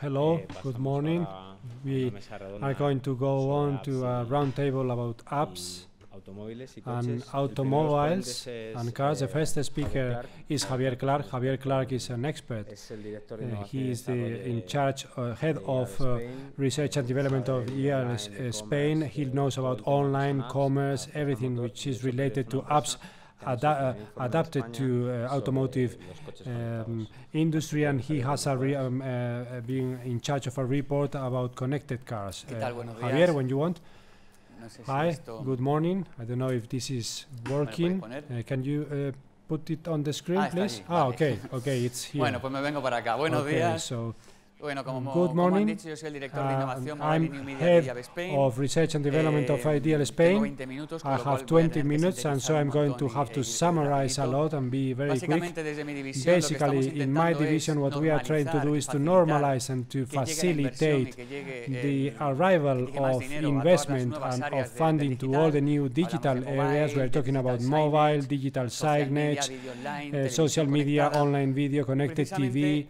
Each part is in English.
Hello, good morning. We are going to go on to a roundtable about apps and automobiles and cars. The first speaker is Javier Clarke. Javier Clarke is an expert. He is in charge, head of research and development of ELS Spain. He knows about online commerce, everything which is related to apps adapted to automotive industry, and he has been in charge of a report about connected cars. Javier, when you want. Hi, good morning. I don't know if this is working. Can you put it on the screen, please? Okay, it's here. Bueno, pues me vengo para acá. Buenos días. So, bueno, good morning. Dicho, yo soy el director de innovación I'm head of research and development of IDEAL Spain. I have 20 minutes, and so I'm going to have to summarize a lot and be very quick. Basically, in my division, what we are trying to do is to normalize and to facilitate the arrival of investment and of funding to all the new digital areas. We are talking about mobile, digital signage, social media, online video, connected TV.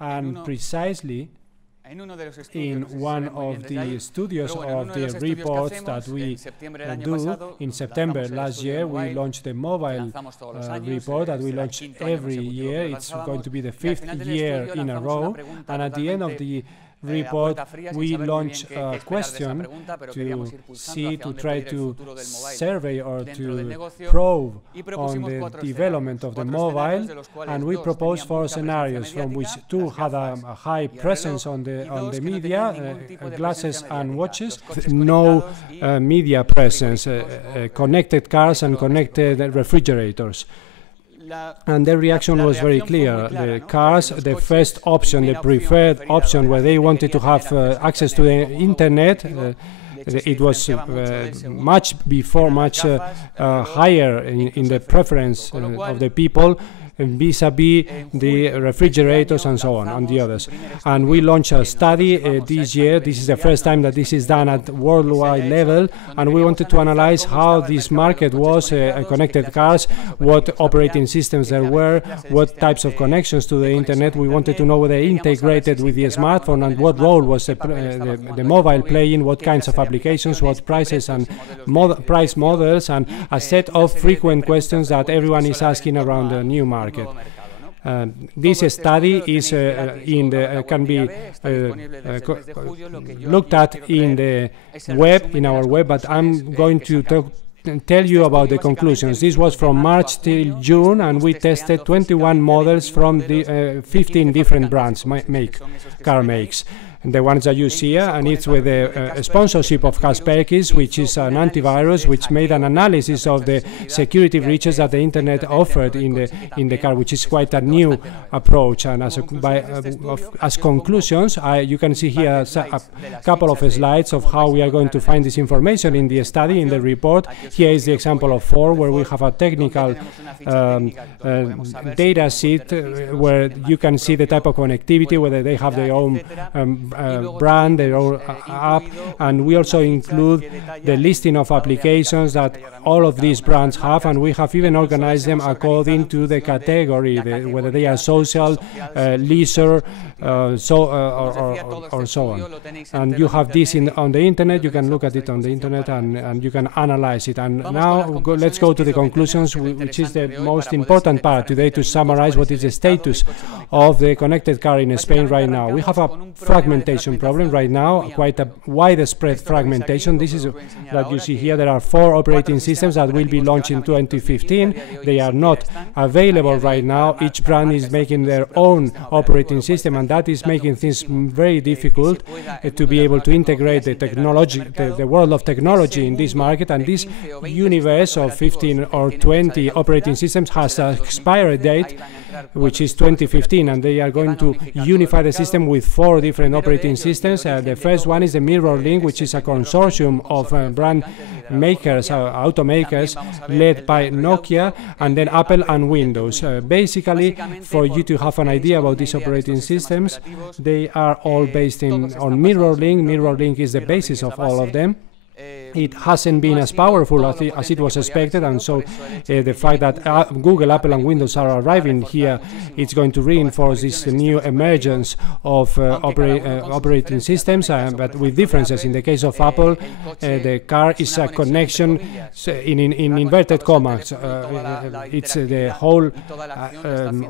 And precisely in one of the studios of the reports that we do in September last year, we launched the mobile report that we launch every year. It's going to be the 5th year in a row. And at the end of the report, we launch a question to try to survey or to probe on the development of the mobile, and we propose 4 scenarios, from which 2 had a high presence on the media, glasses and watches, no media presence, connected cars and connected refrigerators. And their reaction was very clear. The cars, the first option, the preferred option, where they wanted to have access to the internet, it was much higher in the preference of the people, vis-a-vis the refrigerators and so on the others. And we launched a study this year. This is the first time that this is done at worldwide level, and we wanted to analyze how this market was, connected cars, what operating systems there were, what types of connections to the internet. We wanted to know whether they integrated with the smartphone, and what role was the mobile playing, what kinds of applications, what prices and price models, and a set of frequent questions that everyone is asking around the new market. This study is can be looked at in the web, in our web, but I'm going to tell you about the conclusions. This was from March till June, and we tested 21 models from the 15 different brands, car makes. The ones that you see here, and it's with the sponsorship of Kaspersky, which is an antivirus which made an analysis of the security breaches that the internet offered in the car, which is quite a new approach. And as conclusions, you can see here a couple of slides of how we are going to find this information in the study, in the report. Here is the example of 4, where we have a technical data sheet where you can see the type of connectivity, whether they have their own brand, their own app, and we also include the listing of applications that all of these brands have, and we have even organized them according to the category, whether they are social, leisure, or so on. And you have this on the internet. You can look at it on the internet, and you can analyze it. And now let's go to the conclusions, which is the most important part today, to summarize what is the status of the connected car in Spain right now. We have a fragmentation problem right now, quite a widespread fragmentation. This is that you see here. There are 4 operating systems that will be launched in 2015. They are not available right now. Each brand is making their own operating system, and that is making things very difficult to be able to integrate the technology, the world of technology in this market. And this universe of 15 or 20 operating systems has an expiry date, which is 2015, and they are going to unify the system with 4 different operating systems. The first one is the Mirror Link, which is a consortium of brand makers, automakers, led by Nokia, and then Apple and Windows. Basically, for you to have an idea about these operating systems, they are all based on Mirror Link. Mirror Link is the basis of all of them. it hasn't been as powerful as it was expected, and so the fact that Google, Apple, and Windows are arriving here, it's going to reinforce this new emergence of operating systems, but with differences. In the case of Apple, the car is a connection in inverted commas. It's the whole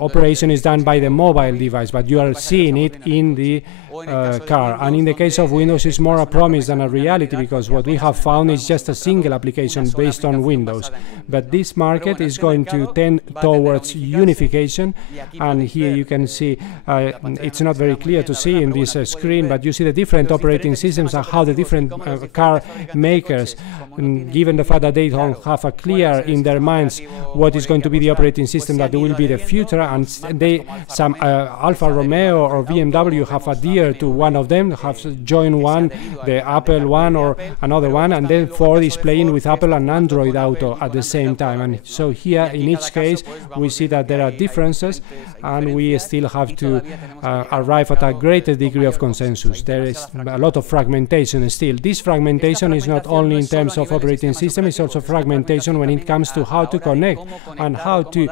operation is done by the mobile device, but you are seeing it in the car. And in the case of Windows, it's more a promise than a reality, because what we have found is just a single application based on Windows. But this market is going to tend towards unification, and here you can see, it's not very clear to see in this screen, but you see the different operating systems and how the different car makers, given the fact that they don't have a clear in their minds what is going to be the operating system that will be the future, and some Alfa Romeo or BMW have adhered to one of them, have joined one, the Apple one or another one, and then Ford is playing with Apple and Android Auto at the same time. And so here, in each case, we see that there are differences, and we still have to arrive at a greater degree of consensus. There is a lot of fragmentation still. This fragmentation is not only in terms of operating system, it's also fragmentation when it comes to how to connect and how to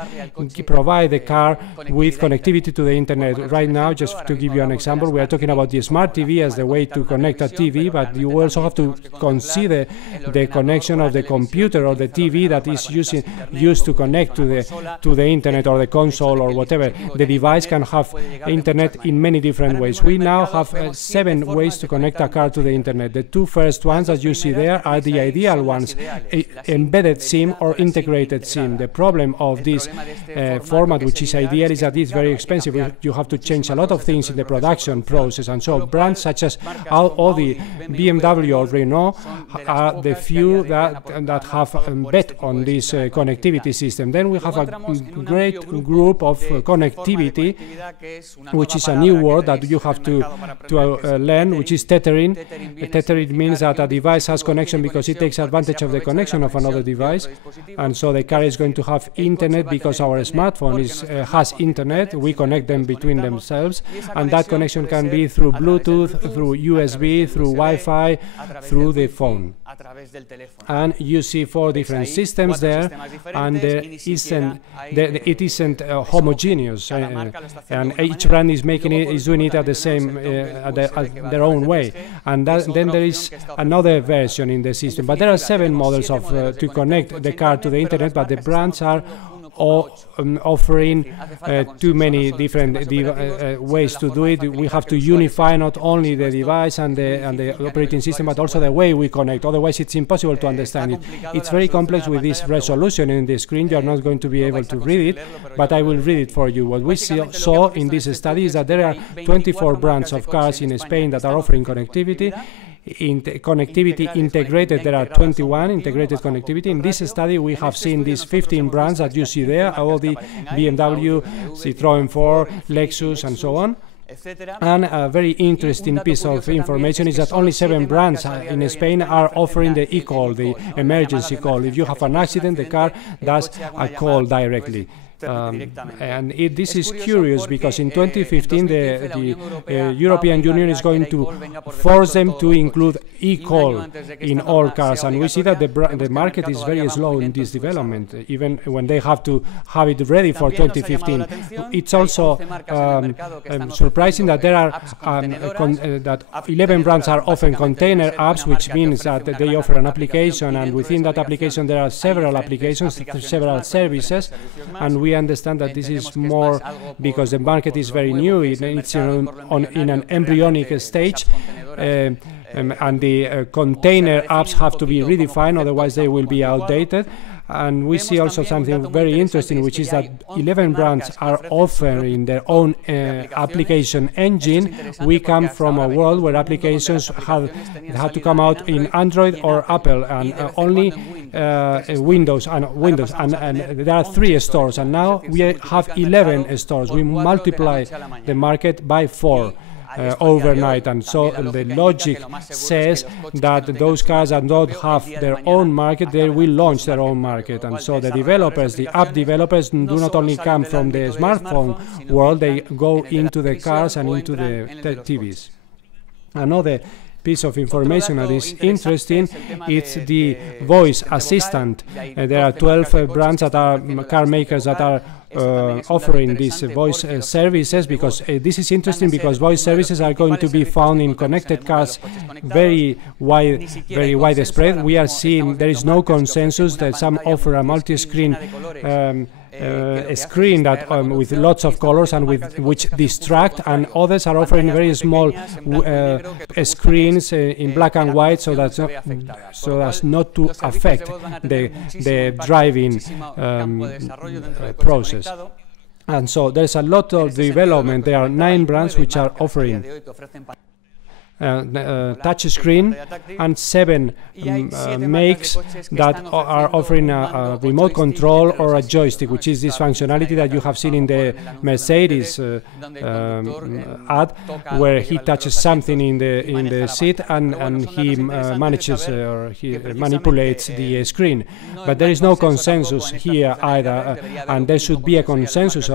provide the car with connectivity to the internet. Right now, just to give you an example, we are talking about the smart TV as the way to connect a TV, but you also have to consider the connection of the computer or the TV that is used to connect to the internet or the console or whatever. The device can have internet in many different ways. We now have 7 ways to connect a car to the internet. The 2 first ones that you see there are the ideal ones, embedded SIM or integrated SIM. The problem of this format, which is ideal, is that it's very expensive. You have to change a lot of things in the production process, and so brands such as Audi, BMW or Renault are the few that have bet on this connectivity system. Then we have a great group of connectivity, which is a new word that you have to learn, which is tethering. Tethering means that a device has connection because it takes advantage of the connection of another device, and so the car is going to have internet because our smartphone has internet. We connect them between themselves, and that connection can be through Bluetooth, through USB, through Wi-Fi, through the phone. And you see 4 different systems there, and it isn't homogeneous, and each brand is doing it at the same at their own way. And then there is another version in the system, but there are 7 models of to connect the car to the internet, but the brands are offering too many different ways to do it. We have to unify not only the device and the operating system, but also the way we connect. Otherwise, it's impossible to understand it. It's very complex with this resolution in the screen. You are not going to be able to read it, but I will read it for you. What we saw in this study is that there are 24 brands of cars in Spain that are offering connectivity. Connectivity integrated, there are 21 integrated connectivity. In this study, we have seen these 15 brands that you see there: Audi, BMW, Citroën, Ford, Lexus, and so on. And a very interesting piece of information is that only 7 brands in Spain are offering the e-call, the emergency call. If you have an accident, the car does a call directly. And this is curious because in 2015 the European Union is going to force them to include e-call in all cars, and we see that the market is very slow in this development, even when they have to have it ready for 2015. It's also surprising that there are that 11 brands are offering container apps, which means that they offer an application, and within that application there are several applications, several services, and we understand that this is more because the market is very new. It's in an embryonic stage, and the container apps have to be redefined, otherwise they will be outdated. And we see also something very interesting, which is that 11 brands are offering their own application engine. We come from a world where applications had to come out in Android or Apple, and only Windows, and there are 3 stores, and now we have 11 stores. We multiply the market by 4. Overnight, and so the logic says that those cars that don't have their own market, they will launch their own market, and so the developers, the app developers, do not only come from the smartphone world, they go into the cars and into the TVs. Another piece of information that is interesting, it's the voice assistant. There are 12 brands that are car makers that are offering these voice services, because this is interesting because voice services are going to be found in connected cars very widespread. We are seeing there is no consensus that some offer a multi-screen a screen that with lots of colors and which distract, and others are offering very small screens in black and white, so as not to affect the driving process. And so there's a lot of development. There are 9 brands which are offering touch screen, and 7 makes that are offering a remote control or a joystick, which is this functionality that you have seen in the Mercedes ad, where he touches something in the seat and he manages or he manipulates the screen. But there is no consensus here either, and there should be a consensus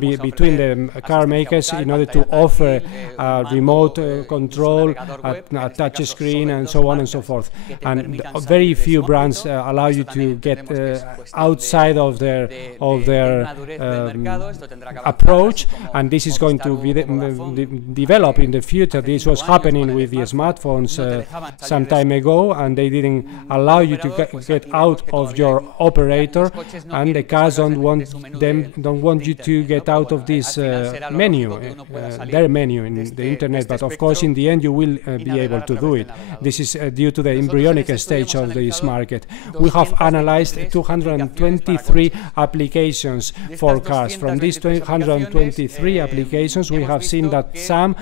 between the car makers in order to offer a remote control, a touch screen, and so on and so forth. And very few brands allow you to get outside of their approach, and this is going to be develop in the future. This was happening with the smartphones some time ago, and they didn't allow you to get out of your operator, and the cars don't want you to get out of this menu, their menu in the internet. But of course, in the end, you will be able to do it. This is due to the embryonic stage of this market. We have analyzed 223 applications for cars. From these 223 applications, we have seen that some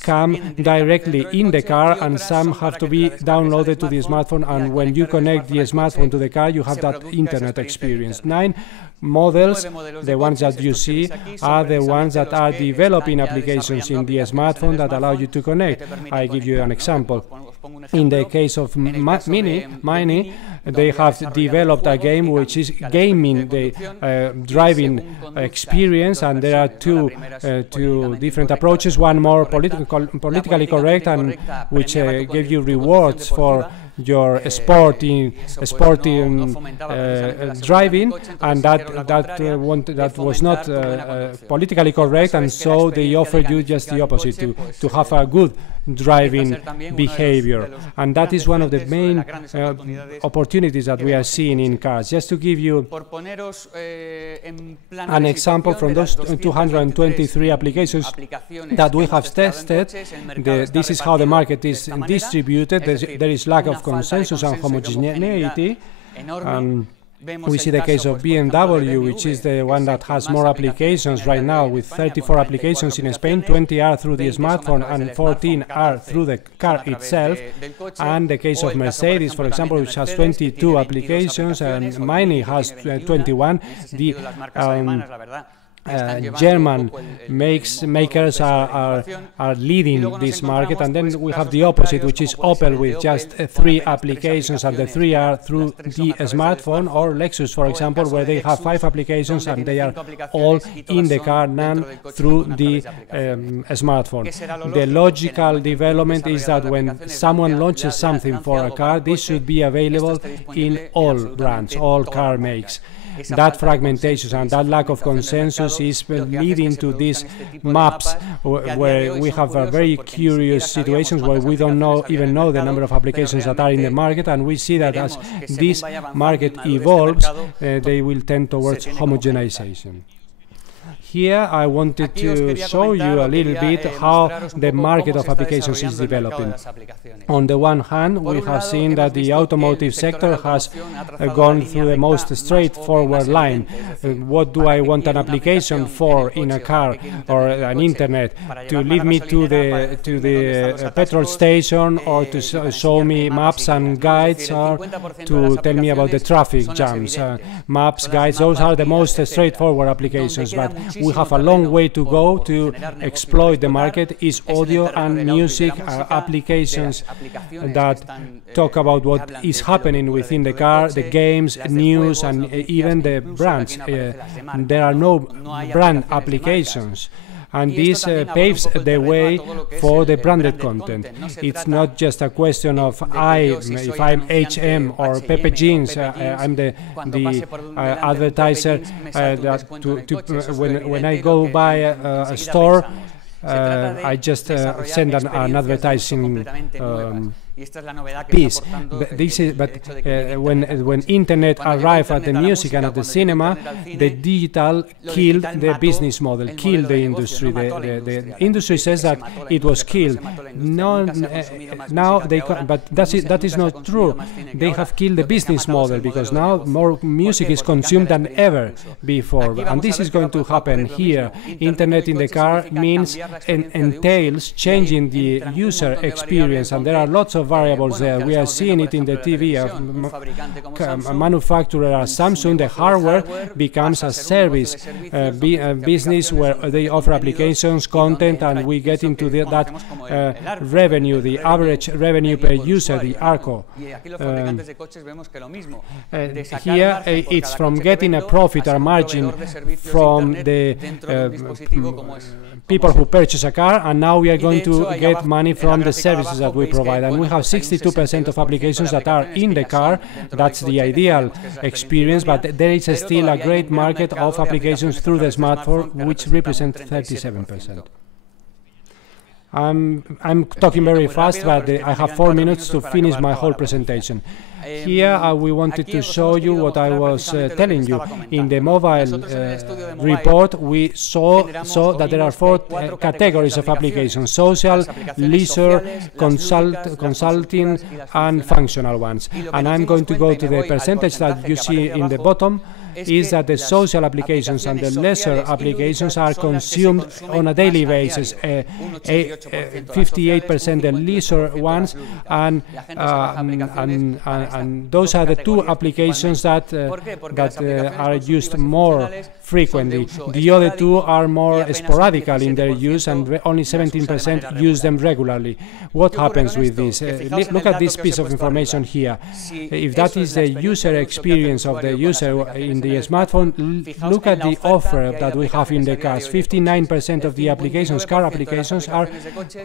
come directly in the car and some have to be downloaded to the smartphone, and when you connect the smartphone to the car, you have that internet experience. 9 models, the ones that you see, are the ones that are developing applications in the smartphone that allow you to connect. I give you an example. In the case of Mini, they have developed a game which is gaming the driving experience, and there are two different approaches. One more politically correct, and which give you rewards for your sporting driving, and that was not politically correct, and so they offered you just the opposite, to have a good driving behavior. And that is one of the main opportunities that we are seeing in cars. Just to give you an example from those 223 applications that we have tested, this is how the market is distributed. There is lack of consensus and homogeneity. We see the case of BMW, which is the one that has more applications right now, with 34 applications in Spain. 20 are through the smartphone and 14 are through the car itself. And the case of Mercedes, for example, which has 22 applications, and Mini has 21. The German makers are leading this market, and then we have the opposite, which is Opel with just 3 applications, and the 3 are through the smartphone, or Lexus, for example, where they have 5 applications and they are all in the car, none through the smartphone. The logical development is that when someone launches something for a car, this should be available in all brands, all car makes. That fragmentation and that lack of consensus is leading to these maps where we have very curious situations where we don't even know the number of applications that are in the market, and we see that as this market evolves, they will tend towards homogenization. Here I wanted to show you a little bit how the market of applications is developing. On the one hand, we have seen that the automotive sector has gone through the most straightforward line. What do I want an application for in a car or an internet? To lead me to the petrol station, or to show me maps and guides, or to tell me about the traffic jams. Maps, guides, those are the most straightforward applications, but we have a long way to go to exploit the market. Is audio and music applications that talk about what is happening within the car, the games, news, and even the brands. There are no brand applications. And this paves the way for the branded content. It's not just a question of if I'm HM or Pepe Jeans, I'm the advertiser. When I go by a store, I just send an advertising piece. When internet arrived at the music and at the cinema, the digital killed the business model, killed the industry. The industry says that it was killed. No, now but that is not true. They have killed the business model because now more music is consumed than ever before, and this is going to happen here. Internet in the car means entails changing the user experience, and there are lots of variables there. We are seeing it in the TV. A manufacturer as Samsung, the hardware becomes a service business where they offer applications, content, and we get into that revenue, the average revenue per user, the ARCO. Here it's from getting a profit or margin from the people who purchase a car, and now we are going to get money from the services that we provide. And we have 62% of applications that are in the car. That's the ideal experience, but there is still a great market of applications through the smartphone, which represent 37%. I'm talking very fast, but I have 4 minutes to finish my whole presentation. Here we wanted to show you what I was telling you. In the mobile report, we saw that there are 4 categories of applications: social, leisure, consulting, and functional ones. And I'm going to go to the percentage that you see in the bottom. Is that the social applications and the leisure applications are consumed on a daily basis. 58% the leisure ones, and those are the 2 applications that are used more frequently. The other 2 are more sporadical in their use, and only 17% use them regularly. What happens with this? Look at this piece of information here. If that is the user experience of the user in the smartphone, look at the offer that we have in the cars. 59% of the applications, car applications, are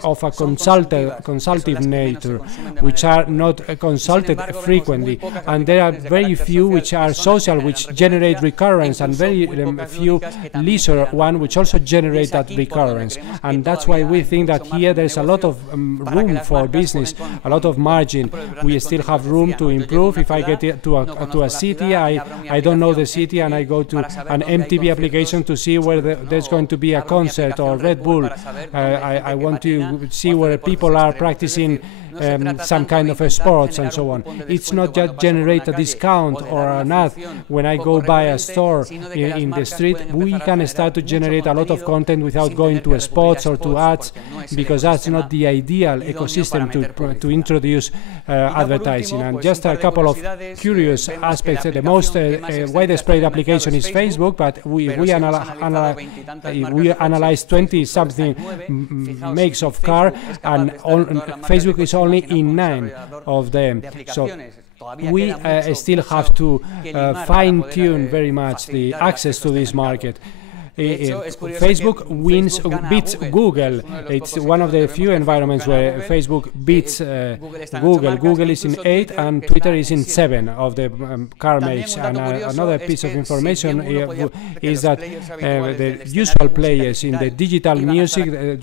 of a consultative nature, which are not consulted frequently, and there are very few which are social, which generate recurrence, and very few leisure one which also generate that recurrence. And that's why we think that here there's a lot of room for business, a lot of margin. We still have room to improve. If I get to a city, I don't know the city, and I go to an MTV application to see where there's going to be a concert, or Red Bull. I want to see where people are practicing some kind of sports and so on. It's not just generate a discount or an ad. When I go by a store in the street, we can start to generate a lot of content without going to spots or to ads, because that's not the ideal ecosystem to introduce advertising. And just a couple of curious aspects. The most widespread application is Facebook, but we analyze 20-something makes of car, and Facebook is only in 9 of them. So we still have to fine-tune very much the access to this market. Facebook beats Google. It's one of the few environments where Facebook beats Google. Google is in 8 and Twitter is in 7 of the car makes. And another piece of information is that the usual players in the digital music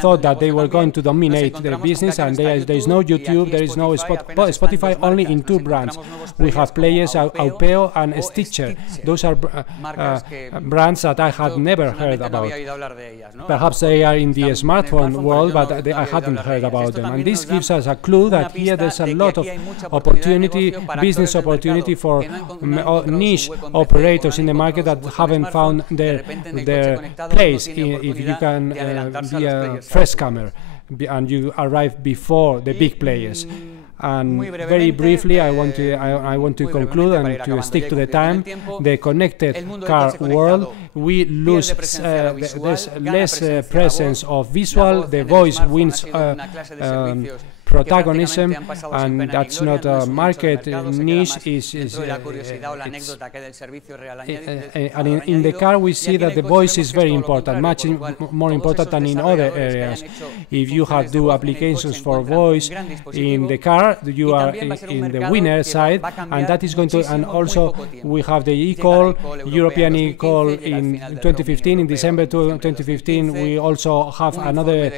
thought that they were going to dominate the business, and there is no YouTube, there is no Spotify, only in 2 brands. We have players Aupeo and Stitcher. Those are brands that I had never heard about. Perhaps they are in the smartphone world, but I hadn't heard about them. And this gives us a clue that here there's a lot of opportunity, business opportunity for niche operators in the market that haven't found their place. If you can be a fresh comer and you arrive before the big players. And very briefly, I want to conclude and to stick to the time. The connected car world, we lose there's less presence of visual. The voice wins protagonism, and that's not a market niche. And in the car we see that the voice is very important, much more important than in other areas. If you have do applications for voice in the car, you are in the winner side, and that is going to, and also we have the eCall, European eCall in 2015, in December 2015, we also have another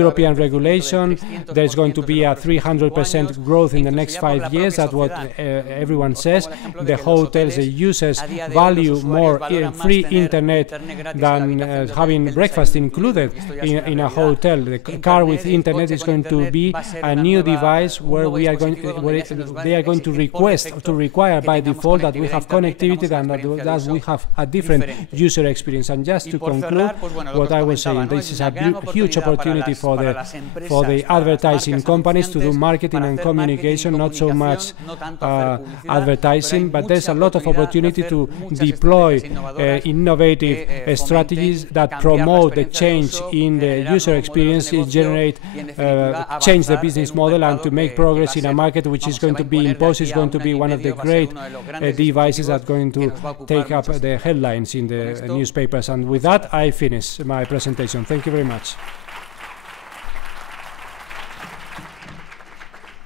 European regulation. There's going to be a 300% growth in the next 5 years. That's what everyone says. The hotels, the users value more free internet than having breakfast included in a hotel. The car with internet is going to be a new device where we are going, they are going to require by default that we have connectivity and that we have a different user experience. And just to conclude what I was saying, this is a huge opportunity for the advertising companies to do marketing and communication, not so much advertising, but there's a lot of opportunity to deploy innovative strategies that promote the change in the user experience, change the business model, and to make progress in a market which is going to be imposed, is going to be one of the great devices that are going to take up the headlines in the newspapers. And with that, I finish my presentation. Thank you very much.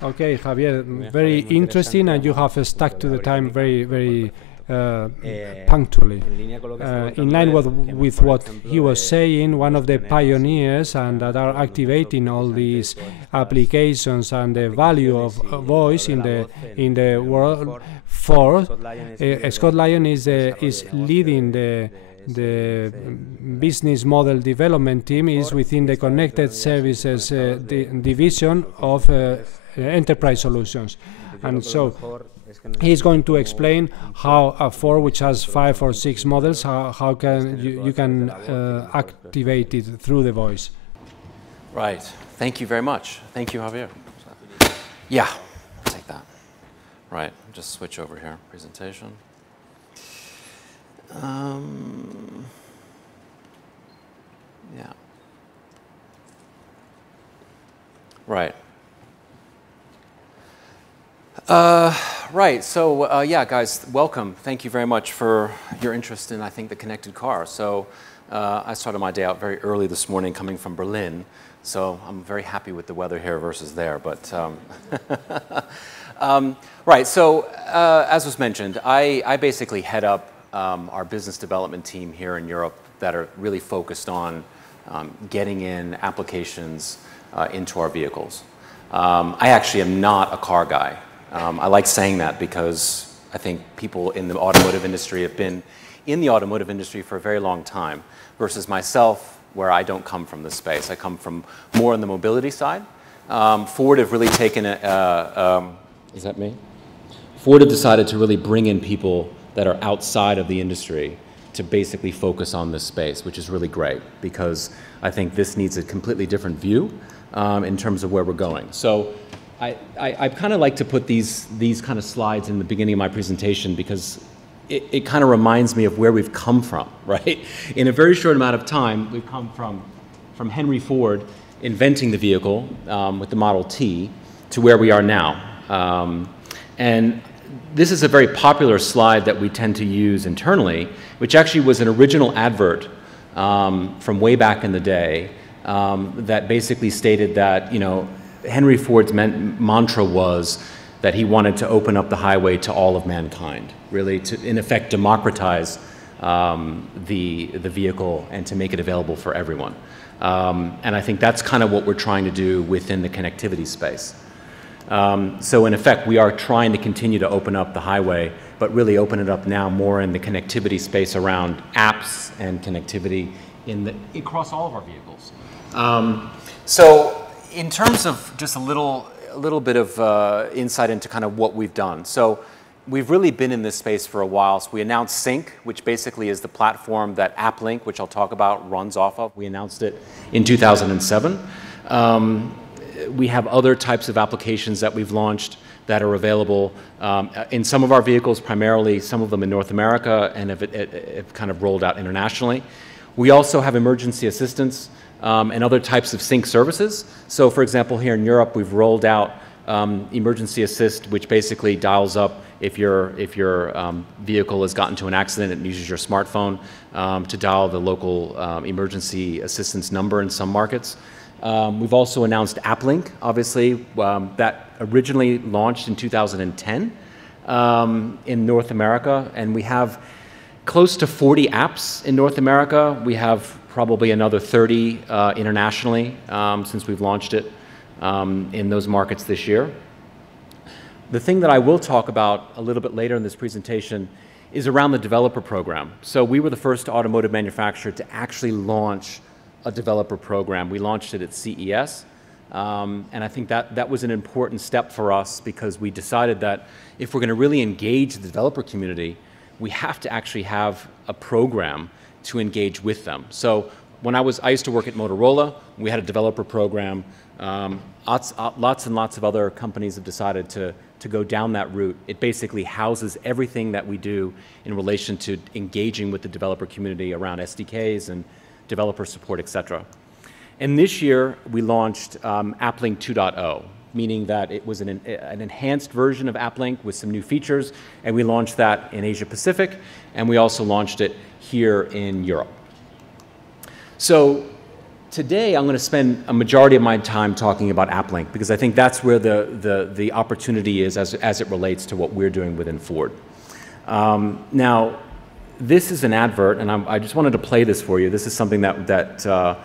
Okay, Javier, very interesting, and you have stuck to the time very punctually. In line with what he was saying, one of the pioneers and that are activating all these applications and the value of voice in the world for Scott Lyons is leading the business model development team, is within the connected services division of enterprise solutions, and so he's going to explain how a 4, which has 5 or 6 models, how can you can activate it through the voice. Right. Thank you very much. Thank you, Javier. Yeah, I'll take that. Right. Just switch over here. Presentation. Yeah. Right. Right, so yeah, guys, welcome. Thank you very much for your interest in, I think, the connected car. So I started my day out very early this morning coming from Berlin, so I'm very happy with the weather here versus there. But right, so as was mentioned, I basically head up our business development team here in Europe that are really focused on getting in applications into our vehicles. I actually am not a car guy. I like saying that because I think people in the automotive industry have been in the automotive industry for a very long time, versus myself, where I don't come from this space. I come from more on the mobility side. Ford have really taken it, is that me? Ford have decided to really bring in people that are outside of the industry to basically focus on this space, which is really great, because I think this needs a completely different view in terms of where we're going. So I kind of like to put these kind of slides in the beginning of my presentation, because it kind of reminds me of where we've come from, right? In a very short amount of time, we've come from Henry Ford inventing the vehicle with the Model T to where we are now. And this is a very popular slide that we tend to use internally, which actually was an original advert from way back in the day that basically stated that, you know, Henry Ford's mantra was that he wanted to open up the highway to all of mankind, really to, in effect, democratize the vehicle and to make it available for everyone. And I think that's kind of what we're trying to do within the connectivity space. So in effect, we are trying to continue to open up the highway, but really open it up now more in the connectivity space around apps and connectivity across all of our vehicles. So in terms of just a little bit of insight into kind of what we've done. So we've really been in this space for a while. So we announced Sync, which basically is the platform that AppLink, which I'll talk about, runs off of. We announced it in 2007. We have other types of applications that we've launched that are available in some of our vehicles, primarily some of them in North America, and have kind of rolled out internationally. We also have emergency assistance and other types of sync services. So for example, here in Europe, we've rolled out emergency assist, which basically dials up if your vehicle has gotten into an accident. It uses your smartphone to dial the local emergency assistance number in some markets. We've also announced AppLink, obviously, that originally launched in 2010 in North America, and we have close to 40 apps in North America. We have probably another 30 internationally since we've launched it in those markets this year. The thing that I will talk about a little bit later in this presentation is around the developer program. So we were the first automotive manufacturer to actually launch a developer program. We launched it at CES, and I think that was an important step for us, because we decided that if we're going to really engage the developer community, we have to actually have a program to engage with them. So when I used to work at Motorola, we had a developer program. Lots and lots of other companies have decided to go down that route. It basically houses everything that we do in relation to engaging with the developer community around SDKs and developer support, etc. And this year, we launched AppLink 2.0, meaning that it was an enhanced version of AppLink with some new features, and we launched that in Asia Pacific, and we also launched it here in Europe. So today, I'm going to spend a majority of my time talking about AppLink, because I think that's where the opportunity is as it relates to what we're doing within Ford. Now, this is an advert, and I just wanted to play this for you. This is something that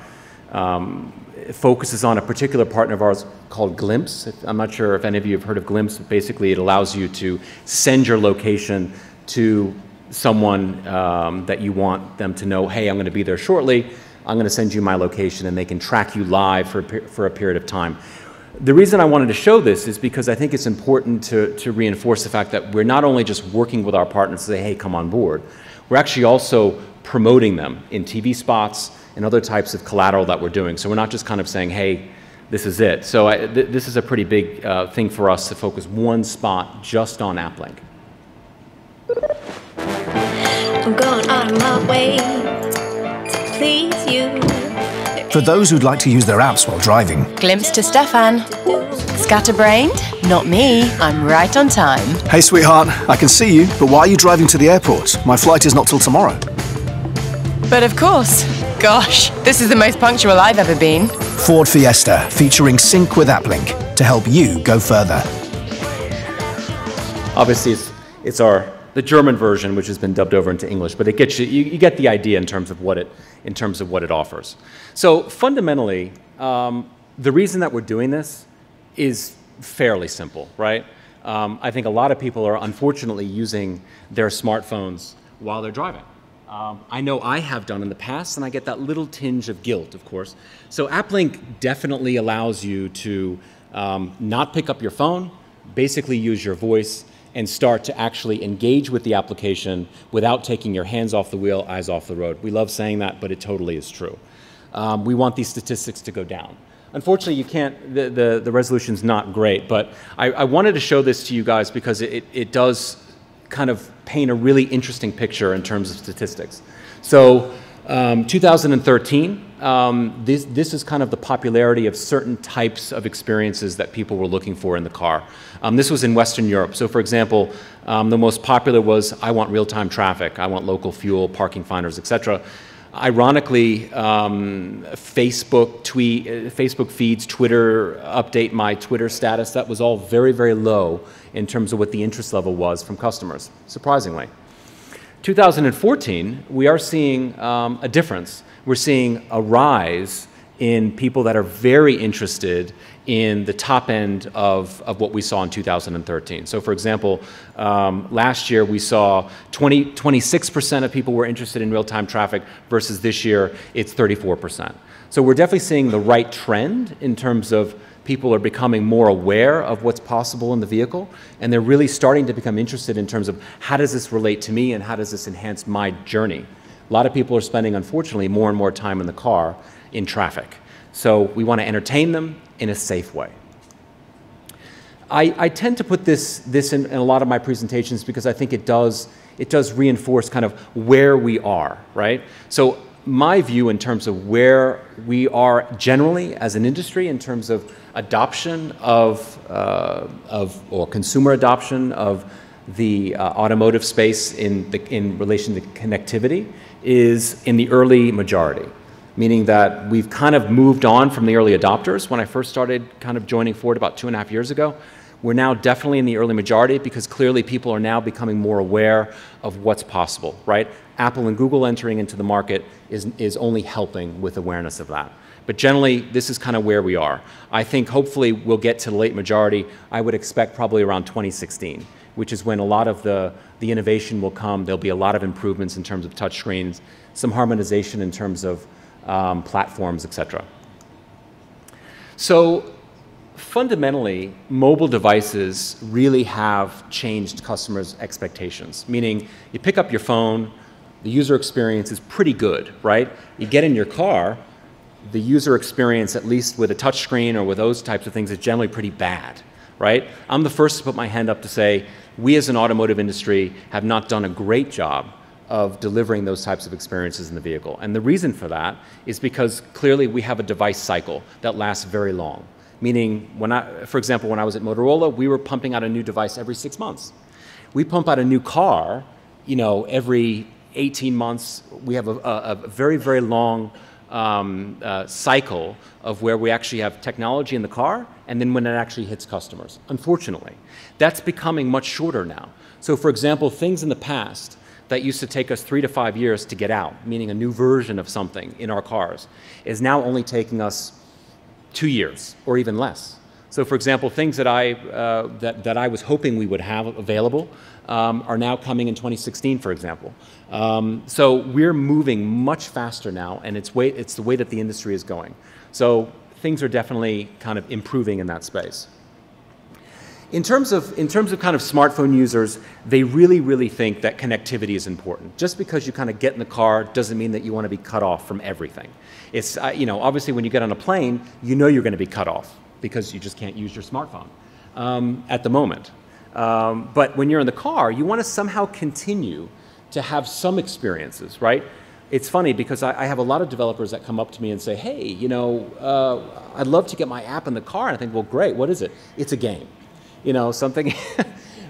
focuses on a particular partner of ours called Glimpse. I'm not sure if any of you have heard of Glimpse, but basically it allows you to send your location to someone that you want them to know, hey, I'm going to be there shortly. I'm going to send you my location, and they can track you live for a period of time. The reason I wanted to show this is because I think it's important to reinforce the fact that we're not only just working with our partners to say, hey, come on board. We're actually also promoting them in TV spots and other types of collateral that we're doing. So we're not just kind of saying, hey, this is it. So this is a pretty big thing for us to focus one spot just on AppLink. I'm going out of my way to please you. For those who'd like to use their apps while driving. Glimpse to Stefan. Scatterbrained? Not me. I'm right on time. Hey, sweetheart, I can see you, but why are you driving to the airport? My flight is not till tomorrow. But of course. Gosh, this is the most punctual I've ever been. Ford Fiesta, featuring Sync with AppLink to help you go further. Obviously, it's the German version, which has been dubbed over into English, but it gets you get the idea in terms of what it offers. So fundamentally, the reason that we're doing this is fairly simple, right? I think a lot of people are unfortunately using their smartphones while they're driving. I know I have done in the past, and I get that little tinge of guilt, of course. So AppLink definitely allows you to not pick up your phone, basically use your voice, and start to actually engage with the application without taking your hands off the wheel, eyes off the road. We love saying that, but it totally is true. We want these statistics to go down. Unfortunately, you can't, the resolution's not great, but I wanted to show this to you guys because it does kind of paint a really interesting picture in terms of statistics. So 2013, this is kind of the popularity of certain types of experiences that people were looking for in the car. This was in Western Europe. So for example, the most popular was, I want real-time traffic, I want local fuel, parking finders, etc. Ironically, Facebook feeds, Twitter, update my Twitter status, that was all very, very low in terms of what the interest level was from customers, surprisingly. 2014, we are seeing a difference. We're seeing a rise in people that are very interested in the top end of what we saw in 2013. So for example, last year we saw 26% of people were interested in real-time traffic versus this year it's 34%. So we're definitely seeing the right trend in terms of people are becoming more aware of what's possible in the vehicle, and they're really starting to become interested in terms of how does this relate to me and how does this enhance my journey. A lot of people are spending, unfortunately, more and more time in the car in traffic. So we want to entertain them in a safe way. I tend to put this in a lot of my presentations because I think it does reinforce kind of where we are, right? So my view in terms of where we are generally as an industry in terms of adoption or consumer adoption of the automotive space in relation to connectivity is in the early majority, meaning that we've kind of moved on from the early adopters. When I first started kind of joining Ford about 2.5 years ago, we're now definitely in the early majority because clearly people are now becoming more aware of what's possible, right? Apple and Google entering into the market is only helping with awareness of that. But generally, this is kind of where we are. I think hopefully we'll get to the late majority. I would expect probably around 2016, which is when a lot of the innovation will come. There'll be a lot of improvements in terms of touchscreens, some harmonization in terms of platforms, etc. So fundamentally, mobile devices really have changed customers' expectations, meaning you pick up your phone, the user experience is pretty good, right? You get in your car, the user experience, at least with a touchscreen or with those types of things, is generally pretty bad, right? I'm the first to put my hand up to say, we as an automotive industry have not done a great job of delivering those types of experiences in the vehicle. And the reason for that is because clearly we have a device cycle that lasts very long. Meaning, for example, when I was at Motorola, we were pumping out a new device every 6 months. We pump out a new car, every 18 months. We have a very, very long cycle of where we actually have technology in the car and then when it actually hits customers. Unfortunately, that's becoming much shorter now. So for example, things in the past that used to take us 3 to 5 years to get out, meaning a new version of something in our cars, is now only taking us 2 years or even less. So for example, things that I was hoping we would have available are now coming in 2016, for example. So we're moving much faster now, and it's the way that the industry is going. So things are definitely kind of improving in that space. In terms of kind of smartphone users, they really, really think that connectivity is important. Just because you kind of get in the car doesn't mean that you want to be cut off from everything. It's, obviously when you get on a plane, you're going to be cut off because you just can't use your smartphone at the moment. But when you're in the car, you want to somehow continue to have some experiences, right? It's funny because I have a lot of developers that come up to me and say, hey, I'd love to get my app in the car. And I think, well, great, what is it? It's a game. Something.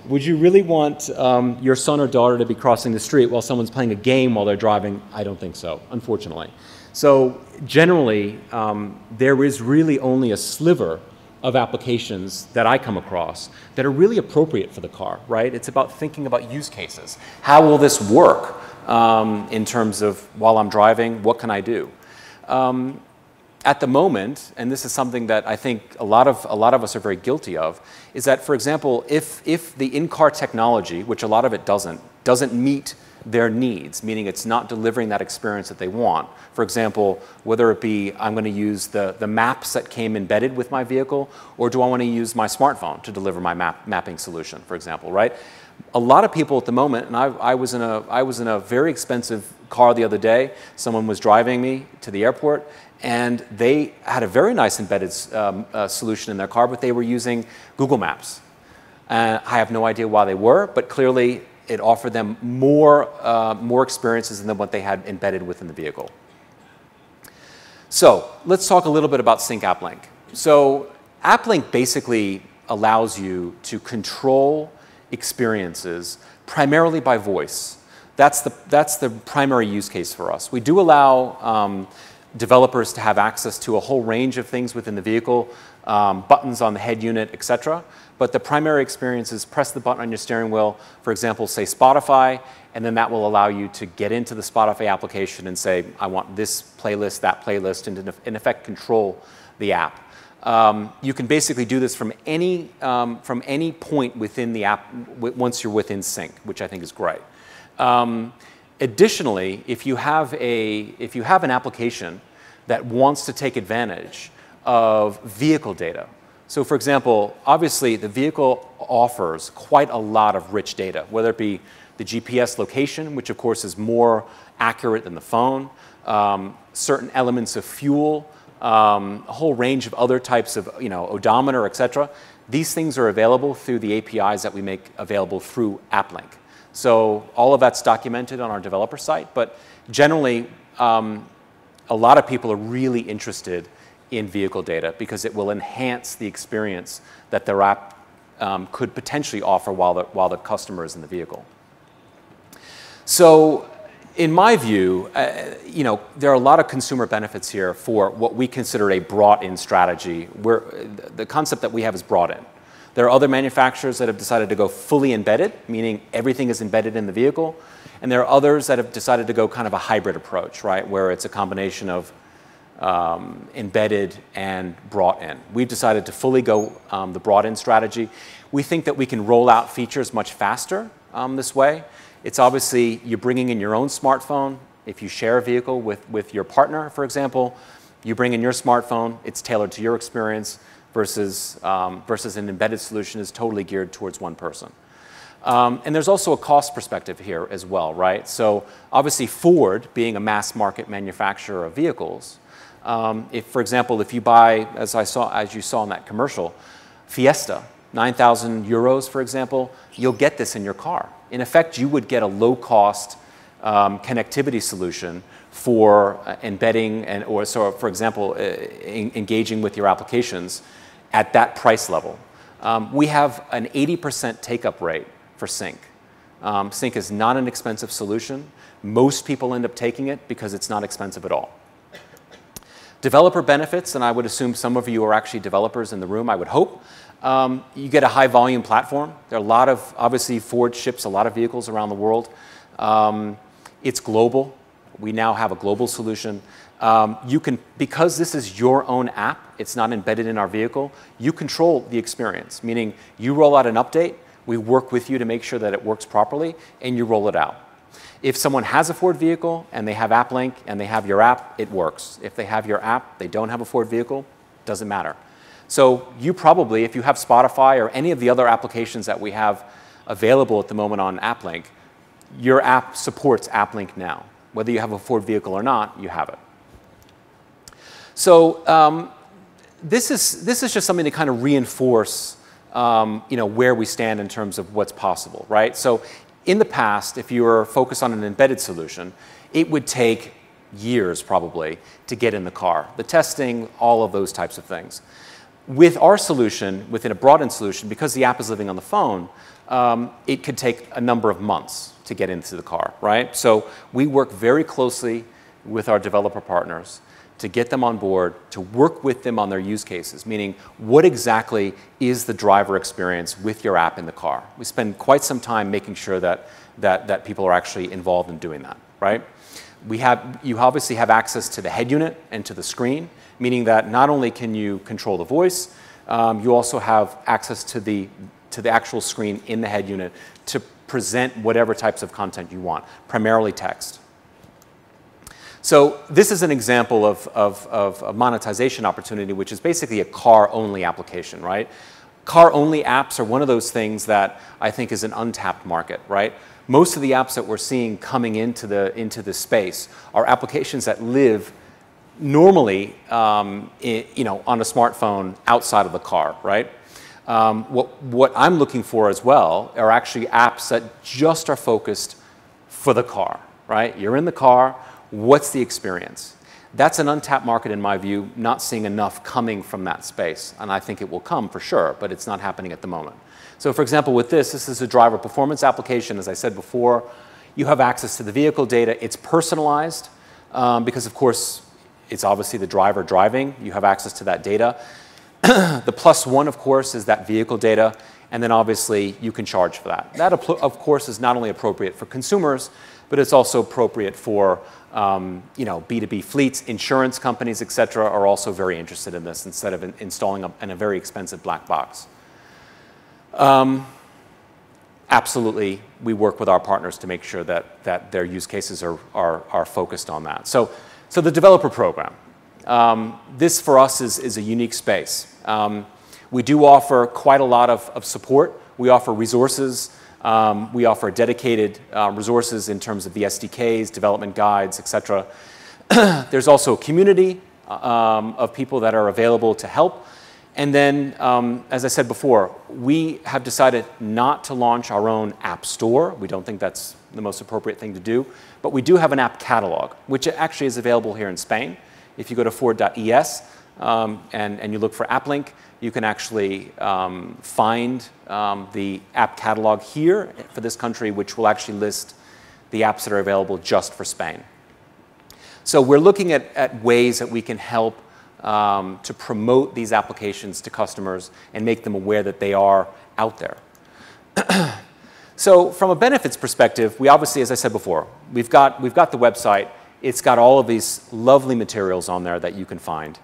Would you really want your son or daughter to be crossing the street while someone's playing a game while they're driving? I don't think so, unfortunately. So generally, there is really only a sliver of applications that I come across that are really appropriate for the car, right? It's about thinking about use cases. How will this work in terms of while I'm driving, what can I do? At the moment, and this is something that I think a lot of us are very guilty of, is that, for example, if the in-car technology, which a lot of it doesn't meet their needs, meaning it's not delivering that experience that they want. For example, whether it be I'm going to use the maps that came embedded with my vehicle, or do I want to use my smartphone to deliver my mapping solution, for example, right? A lot of people at the moment, and I was in a very expensive car the other day. Someone was driving me to the airport, and they had a very nice embedded solution in their car, but they were using Google Maps. I have no idea why they were, but clearly it offered them more experiences than what they had embedded within the vehicle. So let's talk a little bit about Sync App Link. So App Link basically allows you to control experiences primarily by voice. That's the primary use case for us. We do allow developers to have access to a whole range of things within the vehicle, buttons on the head unit, etc. But the primary experience is press the button on your steering wheel, for example, say Spotify, and then that will allow you to get into the Spotify application and say, I want this playlist, that playlist, and in effect control the app. You can basically do this from any point within the app once you're within sync, which I think is great. Additionally, if you have an application that wants to take advantage of vehicle data, so for example, obviously the vehicle offers quite a lot of rich data, whether it be the GPS location, which of course is more accurate than the phone, certain elements of fuel, a whole range of other types of odometer, etc. These things are available through the APIs that we make available through AppLink. So all of that's documented on our developer site, but generally a lot of people are really interested in vehicle data because it will enhance the experience that their app could potentially offer while the customer is in the vehicle. So in my view, there are a lot of consumer benefits here for what we consider a brought-in strategy, where the concept that we have is brought in. There are other manufacturers that have decided to go fully embedded, meaning everything is embedded in the vehicle, and there are others that have decided to go kind of a hybrid approach, right, where it's a combination of embedded and brought in. We've decided to fully go the brought-in strategy. We think that we can roll out features much faster this way. It's obviously, you're bringing in your own smartphone. If you share a vehicle with your partner, for example, you bring in your smartphone, it's tailored to your experience versus an embedded solution is totally geared towards one person. And there's also a cost perspective here as well, right? So obviously Ford, being a mass market manufacturer of vehicles, for example, if you buy, as you saw in that commercial, Fiesta, 9,000 euros, for example, you'll get this in your car. In effect, you would get a low-cost connectivity solution for embedding for example, engaging with your applications at that price level. We have an 80% take-up rate for Sync. Sync is not an expensive solution. Most people end up taking it because it's not expensive at all. Developer benefits, and I would assume some of you are actually developers in the room, I would hope. You get a high volume platform. There are a lot of, obviously Ford ships a lot of vehicles around the world. It's global. We now have a global solution. Because this is your own app, it's not embedded in our vehicle, you control the experience, meaning you roll out an update, we work with you to make sure that it works properly, and you roll it out. If someone has a Ford vehicle and they have AppLink and they have your app, it works. If they have your app, they don't have a Ford vehicle, doesn't matter. So you probably, if you have Spotify or any of the other applications that we have available at the moment on AppLink, your app supports AppLink now. Whether you have a Ford vehicle or not, you have it. So this is just something to kind of reinforce where we stand in terms of what's possible, right? So in the past, if you were focused on an embedded solution, it would take years probably to get in the car. The testing, all of those types of things. With our solution, within a brought-in solution, because the app is living on the phone, it could take a number of months to get into the car, right? So we work very closely with our developer partners to get them on board, to work with them on their use cases, meaning what exactly is the driver experience with your app in the car. We spend quite some time making sure that people are actually involved in doing that, right? You obviously have access to the head unit and to the screen, meaning that not only can you control the voice, you also have access to the actual screen in the head unit to present whatever types of content you want, primarily text. So this is an example of a monetization opportunity, which is basically a car-only application, right? Car-only apps are one of those things that I think is an untapped market, right? Most of the apps that we're seeing coming into the space are applications that live normally on a smartphone outside of the car, right? What I'm looking for as well are actually apps that just are focused for the car, right? You're in the car, what's the experience? That's an untapped market in my view, not seeing enough coming from that space. And I think it will come for sure, but it's not happening at the moment. So for example, with this is a driver performance application. As I said before, you have access to the vehicle data. It's personalized because of course, it's obviously the driver driving. You have access to that data. The +1, of course, is that vehicle data. And then obviously you can charge for that. That, of course, is not only appropriate for consumers, but it's also appropriate for B2B fleets. Insurance companies, et cetera, are also very interested in this instead of installing in a very expensive black box. Absolutely, we work with our partners to make sure that their use cases are focused on that. So the developer program. This for us is a unique space. We do offer quite a lot of support. We offer resources. We offer dedicated resources in terms of the SDKs, development guides, etc. There's also a community of people that are available to help. And then, as I said before, we have decided not to launch our own app store. We don't think that's the most appropriate thing to do. But we do have an app catalog, which actually is available here in Spain. If you go to Ford.es and you look for AppLink, you can actually find the app catalog here for this country, which will actually list the apps that are available just for Spain. So we're looking at ways that we can help to promote these applications to customers and make them aware that they are out there. So from a benefits perspective, we obviously, as I said before, we've got the website. It's got all of these lovely materials on there that you can find.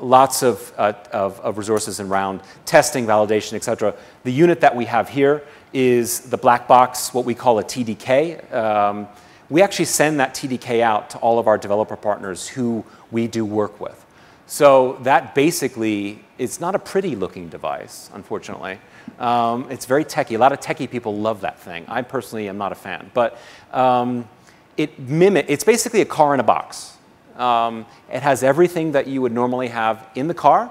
Lots of resources around testing, validation, et cetera. The unit that we have here is the black box, what we call a TDK. We actually send that TDK out to all of our developer partners who we do work with. So that basically, it's not a pretty looking device, unfortunately. It's very techie. A lot of techie people love that thing. I personally am not a fan. But it's basically a car in a box. It has everything that you would normally have in the car,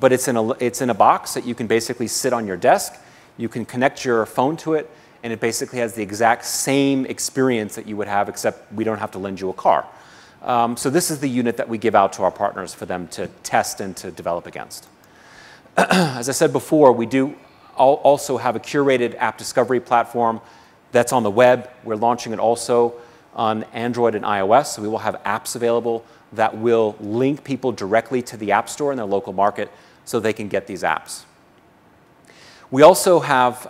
but it's in a box that you can basically sit on your desk. You can connect your phone to it, and it basically has the exact same experience that you would have, except we don't have to lend you a car. So this is the unit that we give out to our partners for them to test and to develop against. As I said before, we do also have a curated app discovery platform that's on the web. We're launching it also on Android and iOS, so we will have apps available that will link people directly to the App Store in their local market so they can get these apps. We also have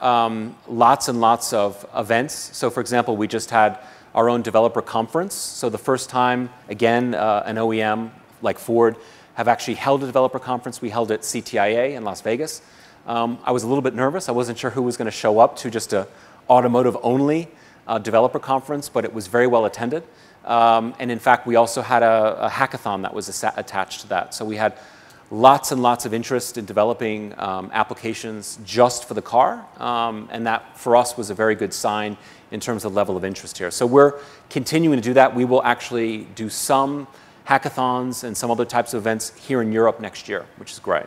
lots and lots of events. So for example, we just had our own developer conference. So the first time, again, an OEM like Ford have actually held a developer conference. We held it at CTIA in Las Vegas. I was a little bit nervous. I wasn't sure who was going to show up to just an automotive-only developer conference, but it was very well attended. And in fact, we also had a hackathon that was attached to that. So we had lots and lots of interest in developing applications just for the car. And that, for us, was a very good sign in terms of level of interest here. So we're continuing to do that. We will actually do some hackathons and some other types of events here in Europe next year, which is great.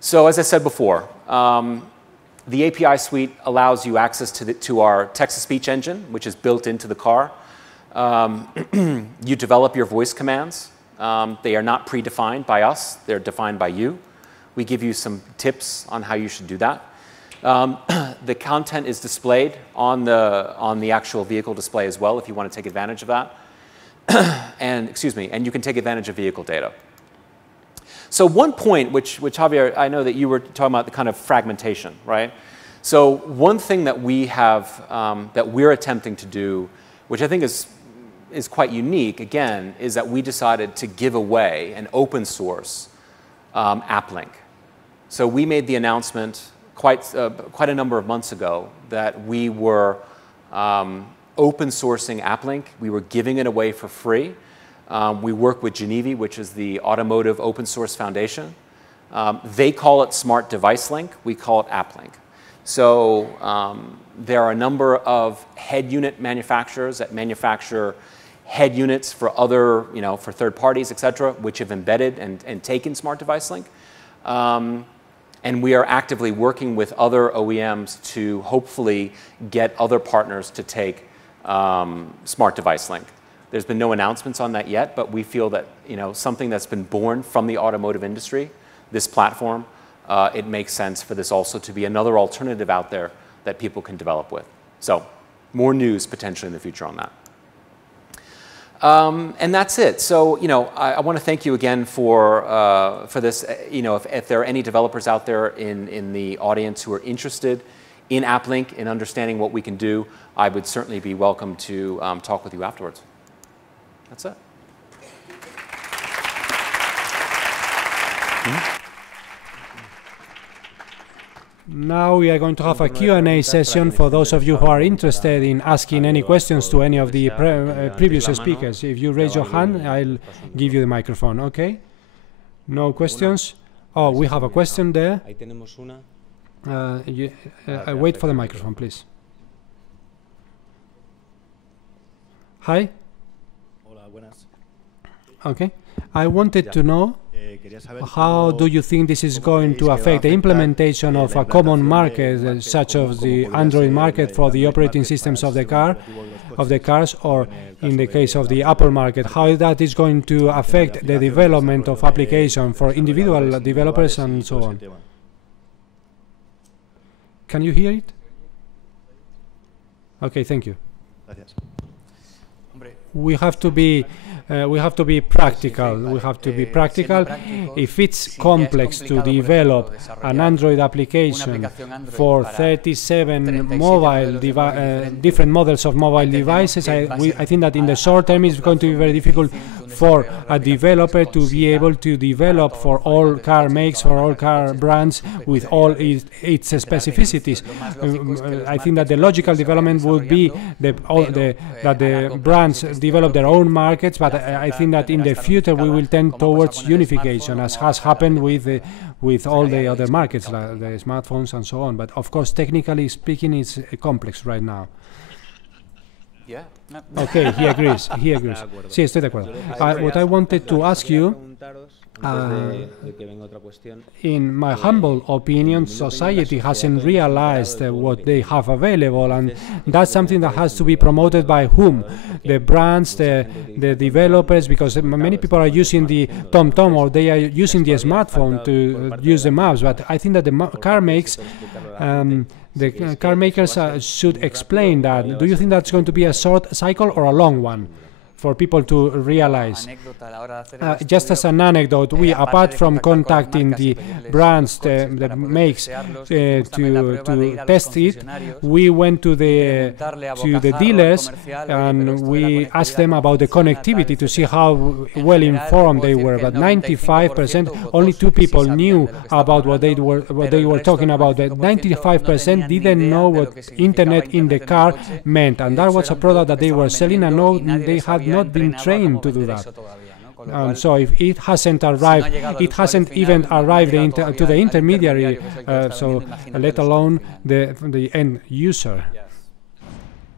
So as I said before, the API suite allows you access to our text-to-speech engine, which is built into the car. You develop your voice commands. They are not predefined by us. They're defined by you. We give you some tips on how you should do that. The content is displayed on the actual vehicle display as well if you want to take advantage of that. And you can take advantage of vehicle data. So one point, which Javier, I know that you were talking about the kind of fragmentation, right? So one thing that we have, that we're attempting to do, which I think is quite unique, again, is that we decided to give away an open source AppLink. So we made the announcement quite a number of months ago that we were open sourcing AppLink. We were giving it away for free. We work with Geneva, which is the Automotive Open Source Foundation. They call it Smart Device Link. We call it AppLink. So there are a number of head unit manufacturers that manufacture head units for other, for third parties, et cetera, which have embedded and taken Smart Device Link. And we are actively working with other OEMs to hopefully get other partners to take Smart Device Link. There's been no announcements on that yet, but we feel that something that's been born from the automotive industry, this platform, it makes sense for this also to be another alternative out there that people can develop with. So more news potentially in the future on that. And that's it. So I want to thank you again for this. If there are any developers out there in the audience who are interested in AppLink and understanding what we can do, I would certainly be welcome to talk with you afterwards. That's it. Now we are going to have a Q&A session for those of you who are interested in asking any questions to any of the previous speakers. If you raise your hand, I'll give you the microphone, okay? No questions? Oh, we have a question there. Wait for the microphone, please. Hi? Okay. I wanted to know How do you think this is going to affect the implementation of a common market, such as the Android market for the operating systems of the cars, or in the case of the Apple market? How that is going to affect the development of application for individual developers and so on? Can you hear it? Okay, thank you. We have to be practical. We have to be practical. If it's complex to develop an Android application for 37 mobile different models of mobile devices, I think that in the short term it's going to be very difficult for a developer to be able to develop for all car makes, for all car brands, with all its specificities. I think that the logical development would be that the brands develop their own markets, but I think that in the future we will tend towards unification, as has happened with all the other markets, like the smartphones and so on. But of course, technically speaking, it's complex right now. Yeah. Okay, he agrees. He agrees. Sí, estoy de acuerdo. What I wanted to ask you, in my humble opinion, society hasn't realized what they have available, and that's something that has to be promoted by whom? The brands, the developers, because many people are using the TomTom, or they are using the smartphone to use the maps. But I think that the car makers should explain that. Do you think that's going to be a short cycle or a long one for people to realize? Just as an anecdote, we, apart from contacting the brands, the makes, to test it, we went to the dealers and we asked them about the connectivity to see how well informed they were. But 95%, only 2 people knew about what they were talking about. The 95% didn't know what internet in the car meant, and that was a product that they were selling, and they had not been trained to do that. So if it hasn't arrived, it hasn't even arrived to the intermediary, so let alone the end user.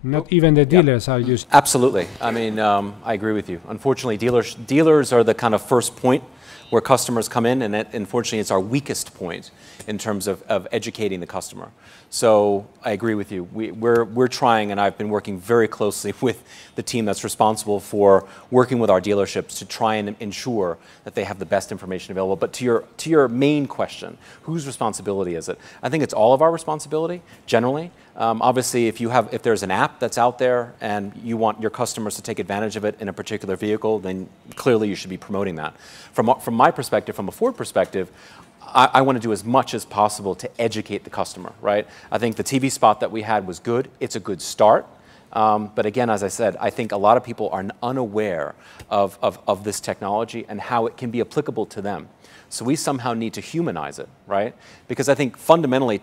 Not even the dealers are used. Absolutely. I mean, I agree with you. Unfortunately, dealers are the kind of first point where customers come in, and unfortunately it's our weakest point in terms of educating the customer. So I agree with you. We're trying, and I've been working very closely with the team that's responsible for working with our dealerships to try and ensure that they have the best information available. But to your main question, whose responsibility is it? I think it's all of our responsibility, generally. Obviously, if there's an app that's out there and you want your customers to take advantage of it in a particular vehicle, then clearly you should be promoting that. From my perspective, from a Ford perspective, I want to do as much as possible to educate the customer, right? I think the TV spot that we had was good. It's a good start. But again, as I said, I think a lot of people are unaware of this technology and how it can be applicable to them. So we somehow need to humanize it, right? Because I think fundamentally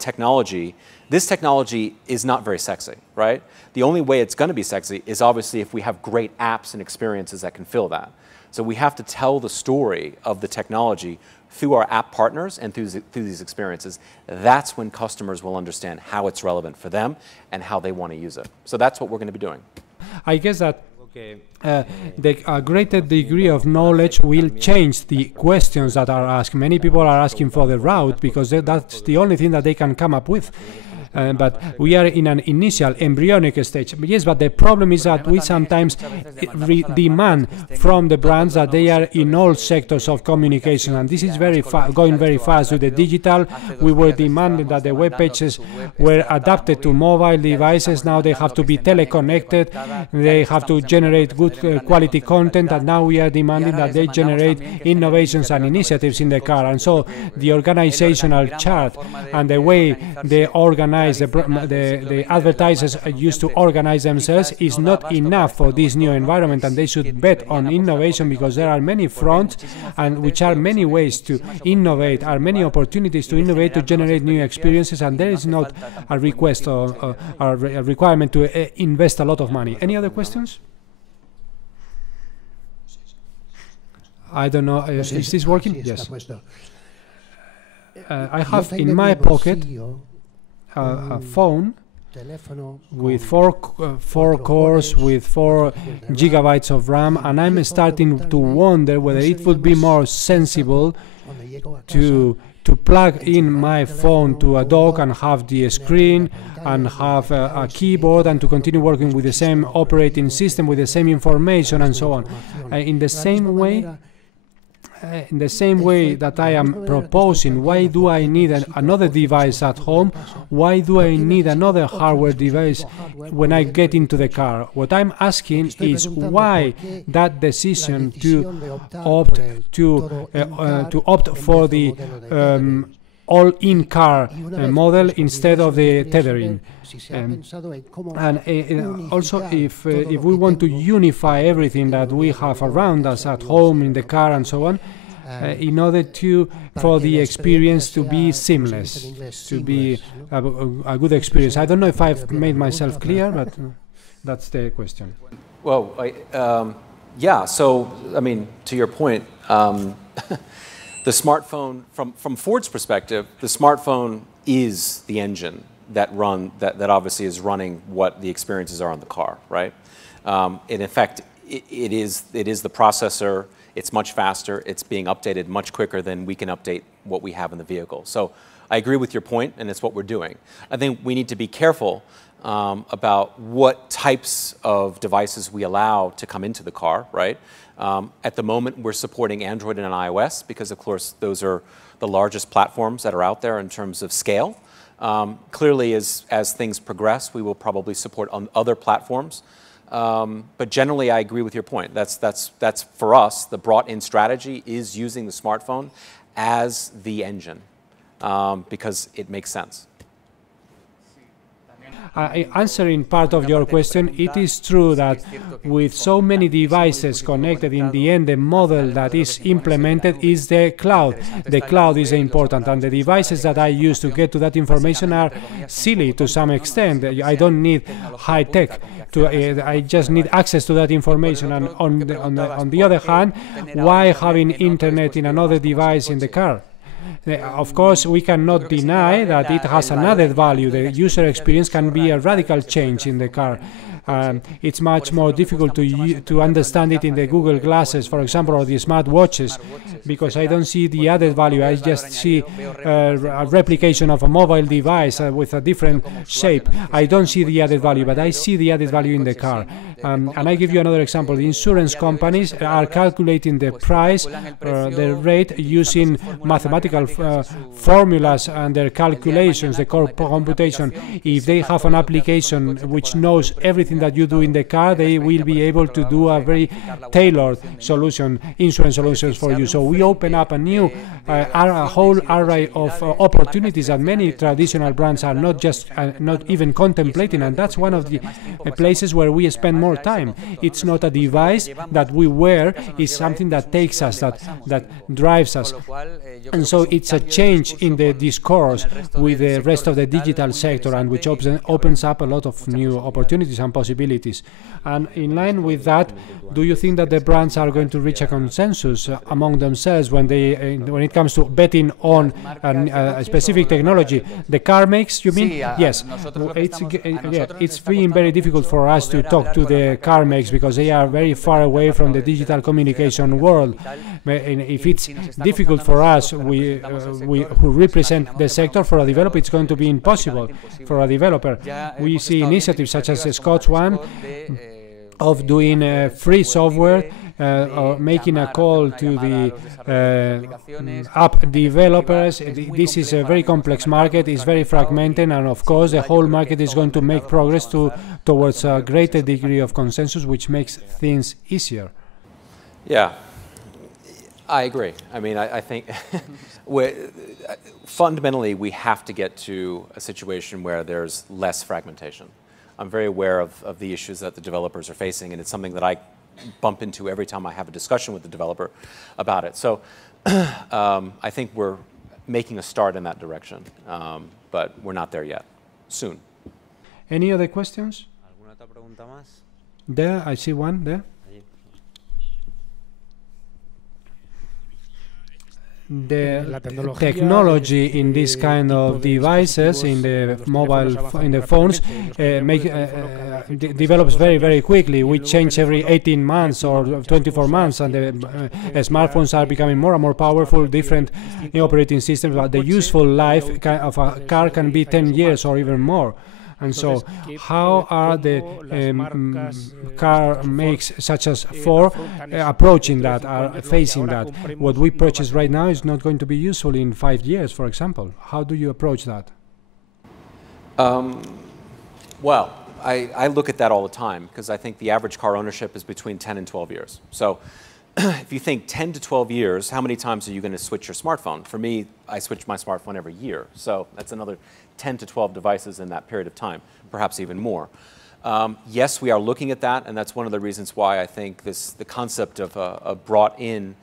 this technology is not very sexy, right? The only way it's going to be sexy is obviously if we have great apps and experiences that can fill that. So we have to tell the story of the technology through our app partners and through these experiences. That's when customers will understand how it's relevant for them and how they want to use it. So that's what we're going to be doing. I guess that the greater degree of knowledge will change the questions that are asked. Many people are asking for the route because that's the only thing that they can come up with. But we are in an initial embryonic stage. Yes, but the problem is that we sometimes demand from the brands that they are in all sectors of communication, and this is going very fast. With the digital, we were demanding that the web pages were adapted to mobile devices. Now they have to be teleconnected. They have to generate good quality content, and now we are demanding that they generate innovations and initiatives in the car. And so the organizational chart and the way they organize the advertisers used to organize themselves is not enough for this new environment, and they should bet on innovation, because there are many fronts and which are many ways to innovate, are many opportunities to innovate, to generate new experiences, and there is not a request or a requirement to invest a lot of money. Any other questions? I don't know, is this working? Yes. I have in my pocket a phone with four cores, with 4 gigabytes of RAM, and I'm starting to wonder whether it would be more sensible to plug in my phone to a dock and have the screen and have a keyboard and to continue working with the same operating system, with the same information and so on. In the same way that I am proposing, why do I need another device at home? Why do I need another hardware device when I get into the car? What I'm asking is why that decision to opt for the all-in car model instead of the tethering. Also, if we want to unify everything that we have around us at home, in the car, and so on, in order for the experience to be seamless, to be a good experience. I don't know if I've made myself clear, but that's the question. Well, yeah. So, I mean, to your point, the smartphone, from Ford's perspective, the smartphone is the engine that obviously is running what the experiences are on the car, right? In effect, it is the processor. It's much faster. It's being updated much quicker than we can update what we have in the vehicle. So I agree with your point, and it's what we're doing. I think we need to be careful about what types of devices we allow to come into the car, right? At the moment, we're supporting Android and iOS because, of course, those are the largest platforms that are out there in terms of scale. Clearly, as things progress, we will probably support on other platforms. But generally, I agree with your point. That's for us, the brought-in strategy is using the smartphone as the engine because it makes sense. Answering part of your question, it is true that with so many devices connected, in the end, the model that is implemented is the cloud. The cloud is important, and the devices that I use to get to that information are silly to some extent. I don't need high tech. I just need access to that information. And on the other hand, why having internet in another device in the car? Of course, we cannot deny that it has an added value. The user experience can be a radical change in the car. It's much more difficult to understand it in the Google Glasses, for example, or the smart watches, because I don't see the added value. I just see a replication of a mobile device with a different shape. I don't see the added value, but I see the added value in the car. And I give you another example. The insurance companies are calculating the price, the rate, using mathematical formulas and their calculations, the core computation. If they have an application which knows everything that you do in the car, they will be able to do a very tailored solution, insurance solutions for you. So we open up a new, a whole array of opportunities that many traditional brands are not even contemplating, and that's one of the places where we spend more time. It's not a device that we wear; it's something that takes us, that drives us, and so it's a change in the discourse with the rest of the digital sector, and which opens up a lot of new opportunities and possibilities. And in line with that, do you think that the brands are going to reach a consensus among themselves when it comes to betting on a specific technology? The car makes, you mean? Yes. It's been very difficult for us to talk to the car makes because they are very far away from the digital communication world. If it's difficult for us, we who represent the sector, for a developer, it's going to be impossible for a developer. We see initiatives such as Scott's one of doing free software, or making a call to the app developers. This is a very complex market, it's very fragmented, and of course the whole market is going to make progress towards a greater degree of consensus, which makes things easier. Yeah, I agree. I mean, I think fundamentally we have to get to a situation where there's less fragmentation. I'm very aware of the issues that the developers are facing, and it's something that I bump into every time I have a discussion with the developer about it. So I think we're making a start in that direction, but we're not there yet. Soon. Any other questions? There, I see one there. the technology in this kind of devices, in the phones, develops very quickly. We change every 18 months or 24 months, and the smartphones are becoming more and more powerful, different operating systems, but the useful life of a car can be 10 years or even more. And so, how are the car makes such as Ford approaching that, are facing that? What we purchase right now is not going to be useful in 5 years, for example. How do you approach that? Well, I look at that all the time, because I think the average car ownership is between 10 and 12 years. So if you think 10 to 12 years, how many times are you going to switch your smartphone? For me, I switch my smartphone every year. So that's another 10 to 12 devices in that period of time, perhaps even more. Yes, we are looking at that, and that's one of the reasons why I think the concept of a brought-in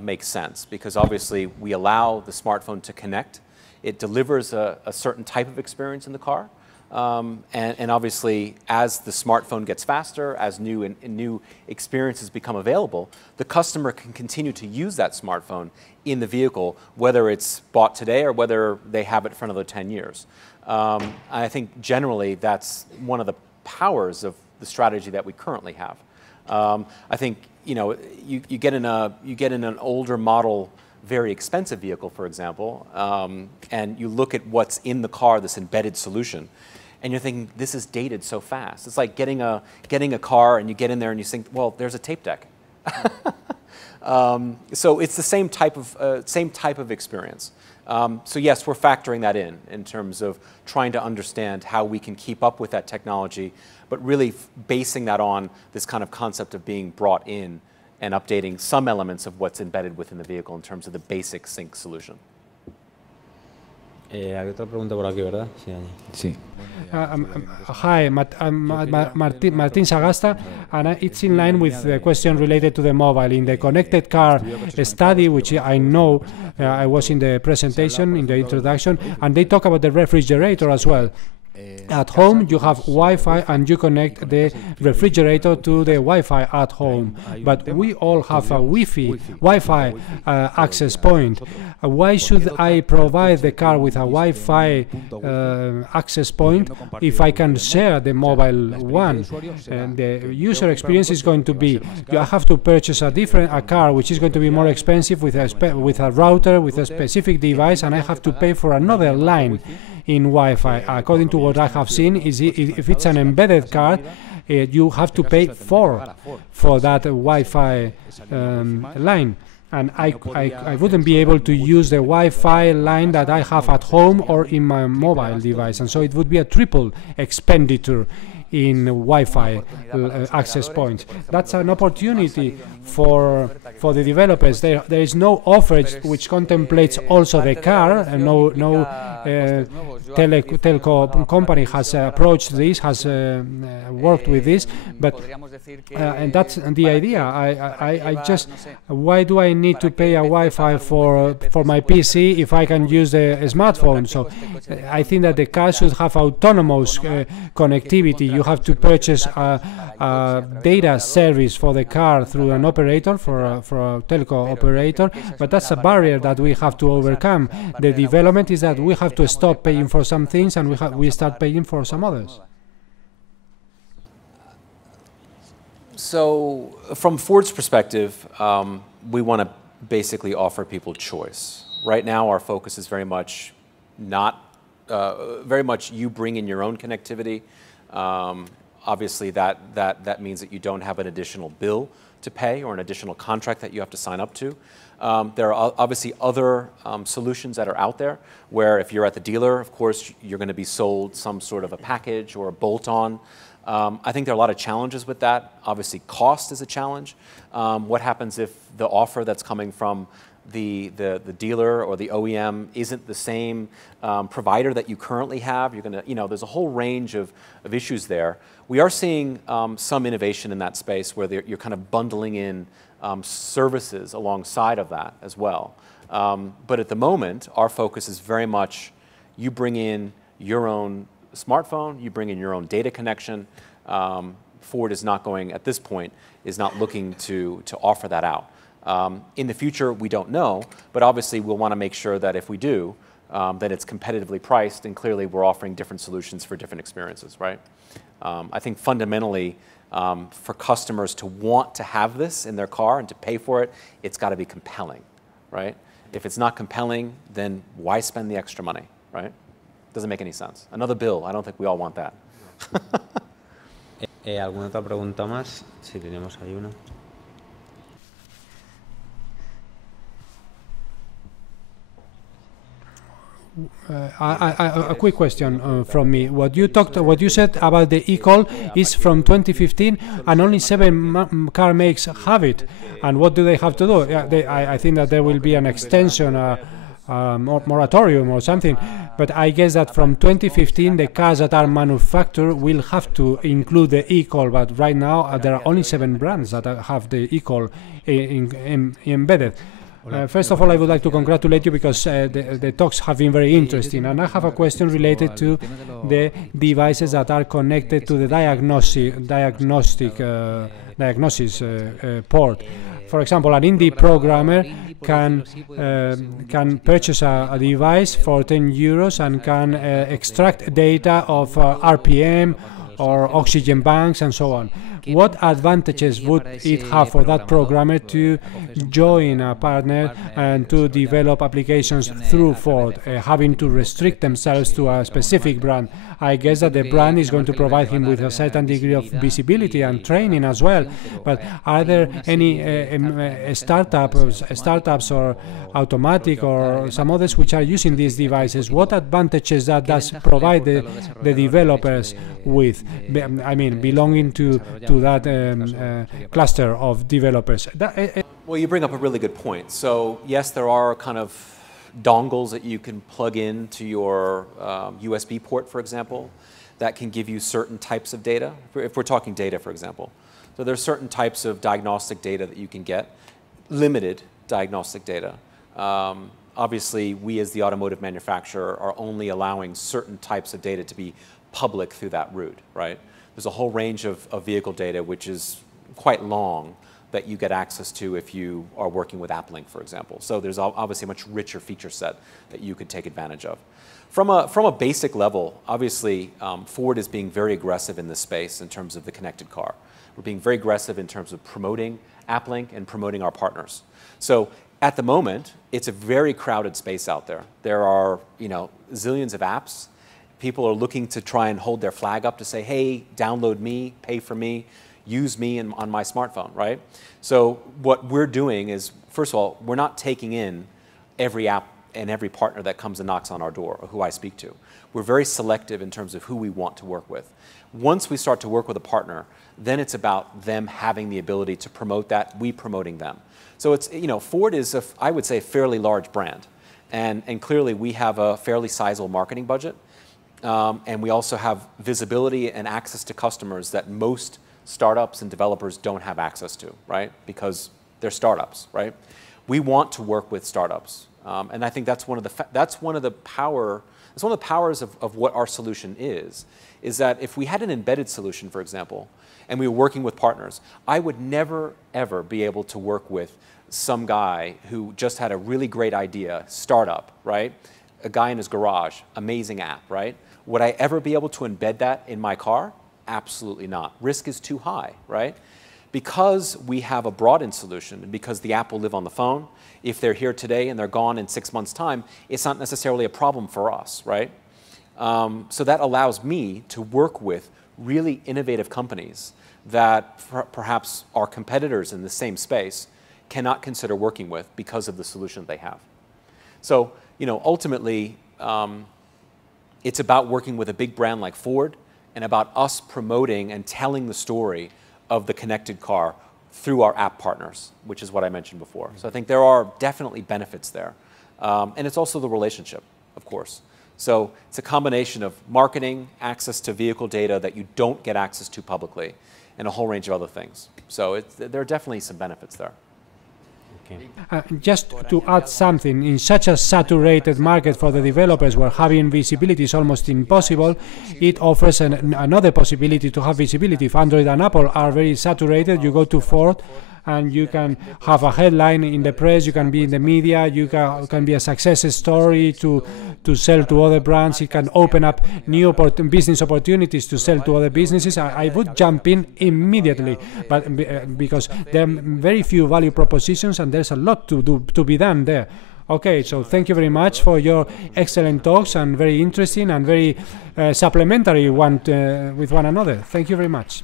makes sense, because obviously we allow the smartphone to connect. It delivers a certain type of experience in the car. And obviously, as the smartphone gets faster, as new experiences become available, the customer can continue to use that smartphone in the vehicle, whether it's bought today or whether they have it for another 10 years. I think generally that's one of the powers of the strategy that we currently have. I think you get in an older model, very expensive vehicle, for example, and you look at what's in the car, this embedded solution, and you're thinking, this is dated so fast. It's like getting a car, and you get in there and you think, well, there's a tape deck. So it's the same type of experience. So yes, we're factoring that in terms of trying to understand how we can keep up with that technology, but really basing that on this kind of concept of being brought in and updating some elements of what's embedded within the vehicle in terms of the basic sync solution. Hay otra pregunta por aquí, ¿verdad? Sí. Hi, Martin Sagasta, and it's in line with the question related to the mobile. In the connected car study, which I know, I was in the presentation, in the introduction, and they talk about the refrigerator as well. At home, you have Wi-Fi and you connect the refrigerator to the Wi-Fi at home. But we all have a Wi-Fi access point. Why should I provide the car with a Wi-Fi access point if I can share the mobile one? And the user experience is going to be, you have to purchase a car which is going to be more expensive with a router, with a specific device, and I have to pay for another line in Wi-Fi. According to what I have seen, if it's an embedded car, you have to pay for that Wi-Fi line. And I wouldn't be able to use the Wi-Fi line that I have at home or in my mobile device. And so it would be a triple expenditure in Wi-Fi access points. That's an opportunity for the developers. There is no offer which contemplates also the car, and no telco company has approached this, has worked with this, but and that's the idea. I just, why do I need to pay a Wi-Fi for my PC if I can use the smartphone? So I think that the car should have autonomous connectivity. You have to purchase a data service for the car through an operator, for a telco operator, but that's a barrier that we have to overcome. The development is that we have to stop paying for some things and we start paying for some others. So from Ford's perspective, we want to basically offer people choice. Right now, our focus is very much you bring in your own connectivity. Obviously, that means that you don't have an additional bill to pay or an additional contract that you have to sign up to. There are obviously other solutions that are out there where if you're at the dealer, of course, you're going to be sold some sort of a package or a bolt-on. I think there are a lot of challenges with that. Obviously, cost is a challenge. What happens if the offer that's coming from the dealer or the OEM isn't the same provider that you currently have? You're going to, there's a whole range of issues there. We are seeing some innovation in that space where you're kind of bundling in services alongside of that as well. But at the moment, our focus is very much you bring in your own smartphone, you bring in your own data connection. Ford is not going, at this point, is not looking to offer that out. In the future, we don't know, but obviously we'll want to make sure that if we do, that it's competitively priced, and clearly we're offering different solutions for different experiences, right? I think fundamentally, for customers to want to have this in their car and to pay for it, it's got to be compelling, right? If it's not compelling, then why spend the extra money, right? Doesn't make any sense. Another bill, I don't think we all want that. ¿Alguna otra pregunta más? Si tenemos ahí una. A quick question from me. What you said about the e-call is from 2015, and only 7 car makes have it. And what do they have to do? I think that there will be an extension, moratorium or something. But I guess that from 2015, the cars that are manufactured will have to include the e-call. But right now, there are only 7 brands that have the e-call embedded. First of all, I would like to congratulate you because the talks have been very interesting, and I have a question related to the devices that are connected to the diagnosis port. For example, an indie programmer can purchase a device for 10 euros and can extract data of RPM or oxygen banks and so on. What advantages would it have for that programmer to join a partner and to develop applications through Ford, having to restrict themselves to a specific brand? I guess that the brand is going to provide him with a certain degree of visibility and training as well. But are there any startups or Automatic or some others which are using these devices? What advantages that does provide the developers with? I mean, belonging to that cluster of developers. Well, you bring up a really good point. So yes, there are kind of dongles that you can plug in to your USB port, for example, that can give you certain types of data. If we're talking data, for example. So there's certain types of diagnostic data that you can get, limited diagnostic data. Obviously, we as the automotive manufacturer are only allowing certain types of data to be public through that route, right? There's a whole range of vehicle data which is quite long that you get access to if you are working with AppLink, for example. So there's obviously a much richer feature set that you could take advantage of. From a basic level, obviously, Ford is being very aggressive in this space in terms of the connected car. We're being very aggressive in terms of promoting AppLink and promoting our partners. So at the moment, it's a very crowded space out there. There are, zillions of apps. People are looking to try and hold their flag up to say, hey, download me, pay for me, use me on my smartphone, right? So what we're doing is, first of all, we're not taking in every app and every partner that comes and knocks on our door or who I speak to. We're very selective in terms of who we want to work with. Once we start to work with a partner, then it's about them having the ability to promote that, we promoting them. So it's, Ford is, I would say, a fairly large brand. And clearly we have a fairly sizable marketing budget. And we also have visibility and access to customers that most startups and developers don't have access to, right? Because they're startups, right? We want to work with startups. And I think that's one of the powers of what our solution is that if we had an embedded solution, for example, and we were working with partners, I would never, ever be able to work with some guy who just had a really great idea, startup, right? A guy in his garage, amazing app, right? Would I ever be able to embed that in my car? Absolutely not. Risk is too high, right? Because we have a broadened solution, and because the app will live on the phone, if they're here today and they're gone in 6 months' time, it's not necessarily a problem for us, right? So that allows me to work with really innovative companies that perhaps our competitors in the same space cannot consider working with because of the solution they have. So, ultimately, it's about working with a big brand like Ford and about us promoting and telling the story of the connected car through our app partners, which is what I mentioned before. So I think there are definitely benefits there. And it's also the relationship, of course. So it's a combination of marketing, access to vehicle data that you don't get access to publicly, and a whole range of other things. So there are definitely some benefits there. Just to add something, in such a saturated market for the developers where having visibility is almost impossible, it offers another possibility to have visibility. If Android and Apple are very saturated, you go to Ford and you can have a headline in the press, you can be in the media, you can be a success story to sell to other brands. It can open up new business opportunities to sell to other businesses. I would jump in immediately, but because there are very few value propositions and there's a lot to be done there. Okay, so thank you very much for your excellent talks and very interesting and very supplementary with one another. Thank you very much.